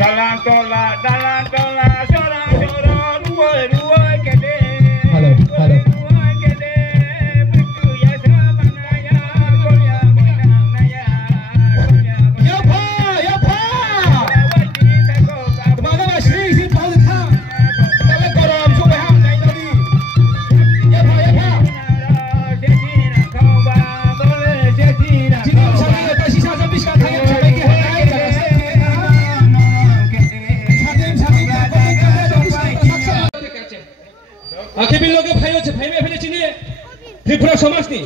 Dalam tola, sorang, dua, kede. Halo. Dua, kede. Begitu ya sama naya, goya menang naya. Ya pa. Kemana Mas Sri sih tahu tak? Kalau koram supaya ham naik tadi. Ya pa. Sini saya ada sisa habis kan tanya sampai ke hari jangan sampai. आखिर लोग भाइयों से भाई में अपने चिन्हे त्रिपुरा समाज नी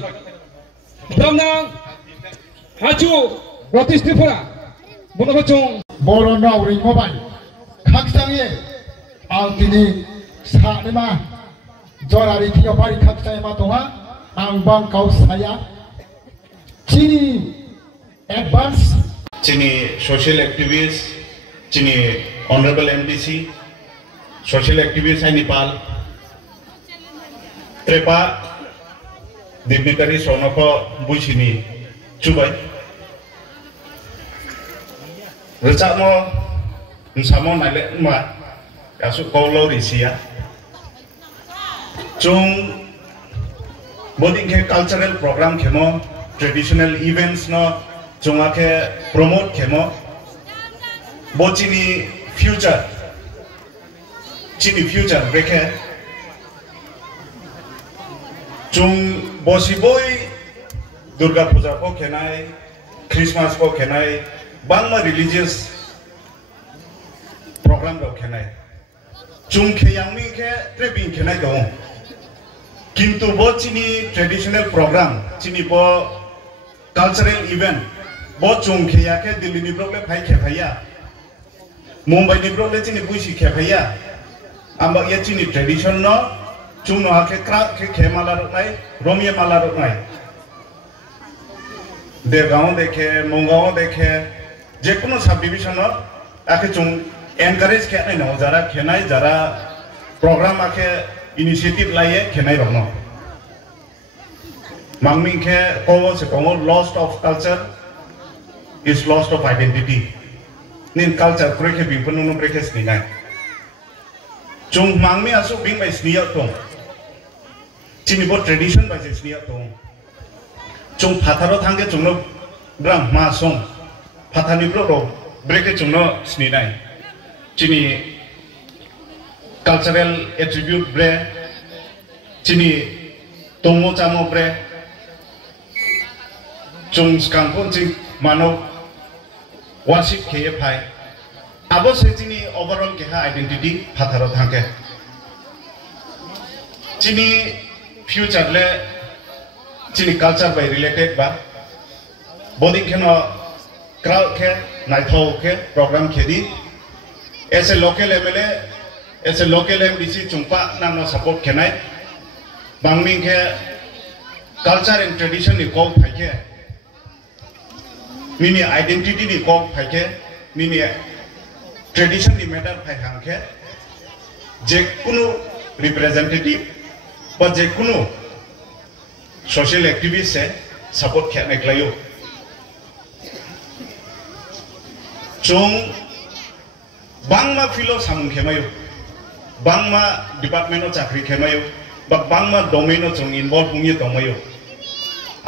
ब्राह्मण हाजू रोटिस त्रिपुरा बोलोबचों बोलो नावरी मोबाइल खाकसांगे आंटिनी सानेमा जरारी थियोपारी खाकसांगे मातोंगा आंबां काउसाया चिनी एडवांस चिनी सोशल एक्टिविस्ट चिनी ऑनरेबल एमडीसी सोशल एक्टिविस्ट है नेपाल त्रेपा दिग्निकारी सोनको बुझिनी चुबाय रचामो नसामो नाले मा कासु कौलो रिसिया जों बोदिंग के कल्चरल प्रोग्राम खेमो ट्रेडिशनल इवेंट्स न जोंगा के प्रमोट खेमो बोचिनी फ्यूचर रेखे जों बसिबोय दुर्गा पूजा को खेनाय क्रिसमस को खेनाय बांमा रिलीजियस प्रोग्राम को खेनाय जों खेयांगमी के ट्रेबिंग खेनाय दं किंतु बो चिनी ट्रेडिशनल प्रोग्राम चिनी बो कल्चरल इवेंट बो जों खेया के दिल्ली नि ब्रोले फाइ खेफाया मुंबई नि ब्रोले चिनी बुइसि खेफाया आंबा ये चिनी ट्रेडिशन न चुनो आके क्राक के खेमाला रुकनाय रोमिया माला रुकनाय देवगांव देखे मुंगांव देखे जेकुनो सब डिविजन आके चुं एनकरेज खेनाय न जरा खेनाय जरा प्रोग्राम आके इनिशिएटिव लाये खेनाय रखनो मांगमी के कोवो से कोवो lost of culture is lost of identity निन कल्चर प्रेके बिपनुनो प्रेके स्निनाय चुं मांगमी आसु बिंग बाय स्निया तों चिनी बो ट्रेडिशन बाय स्निया तों चुं फाथारो थांगे चुंनो ब्रां मा सं फाथानि ब्रो ब्रेके चुंनो स्निनाय चिनी कल्चरल एट्रिब्यूट ब्रे चिनी तोंगो चामो ब्रे चुं स्कांपोन चिं मानो वर्शिप खेये फाय आबो से चिनी ओवरऑल के आइडेंटिटी फाथारो थांगे चिनी फ्यूचर ले चिनी कल्चर बाय रिलेटेड बा बोदिंग के नो क्राउड के नाइथो के प्रोग्राम खेदी ऐसे लोकल एमएलए ऐसे लोकल एमडीसी चुंपा नानो सपोर्ट खेनाय बांगमिंग के कल्चर एंड ट्रेडिशन नि कोक फाइके मिनी आइडेंटिटी नि कोक फाइके मिनी ट्रेडिशन नि मैटर फाइहांके जेकुनु रिप्रेजेंटेटिव पर जेकुनु सोशल एक्टिविस्ट से सपोर्ट खेने के लिए चुं बांगमा फिलो सामुं खेमायो बांगमा डिपार्टमेंटो चाकरी खेमायो बांगमा डोमेनो चुं इन्वॉल्व हुई दमायो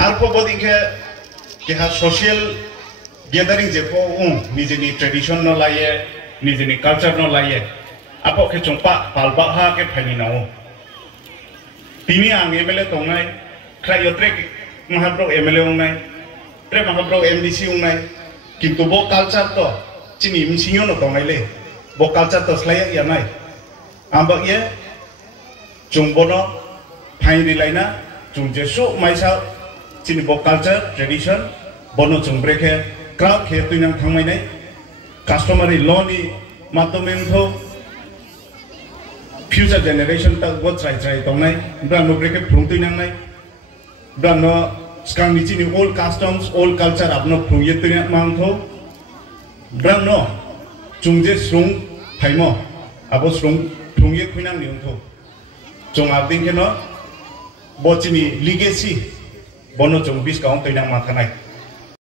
आरपो बोदिंग के हा सोशल गैदरिंग जेको निजेनि ट्रेडिशन न लाये निजेनि कल्चर न लाये आपो के चुंपा पालबा हा के फाइनि नाओ तिनी आं एमएलए दंनाय क्रायो ट्रेक महाब्रो एमएलए उंनाय ट्रे महाब्रो एमडीसी उंनाय किंतु बो कल्चर तो चिनी मिसिङो न दंनायले बो कल्चर तो स्लाय यानाय आंबा ये चुंबोनो फाइन रिलायना चुंजेसु माइसा चिनी बो कल्चर ट्रेडिशन बोनो चुंब्रेखे क्राउड खे तुइनां थांमायनाय कस्टमरी लॉनि मातमेंथो फ्यूचर जनरेशन तक वो ट्राई तौनाय ब्रानो ब्रेके फुंगतुइनांनाय ब्रानो स्कांनि चिनि ओल्ड कस्टम्स ओल्ड कल्चर आपनो फुंगे तुइना मांगथो ब्रानो चुंजे स्रुं फाइमो आबो स्रुं फुंगे खुइनां निउथो जों आबदिं केनो बोचिनि लिगेसी बोनो जों बिस्काउंट तुइनां माथानाय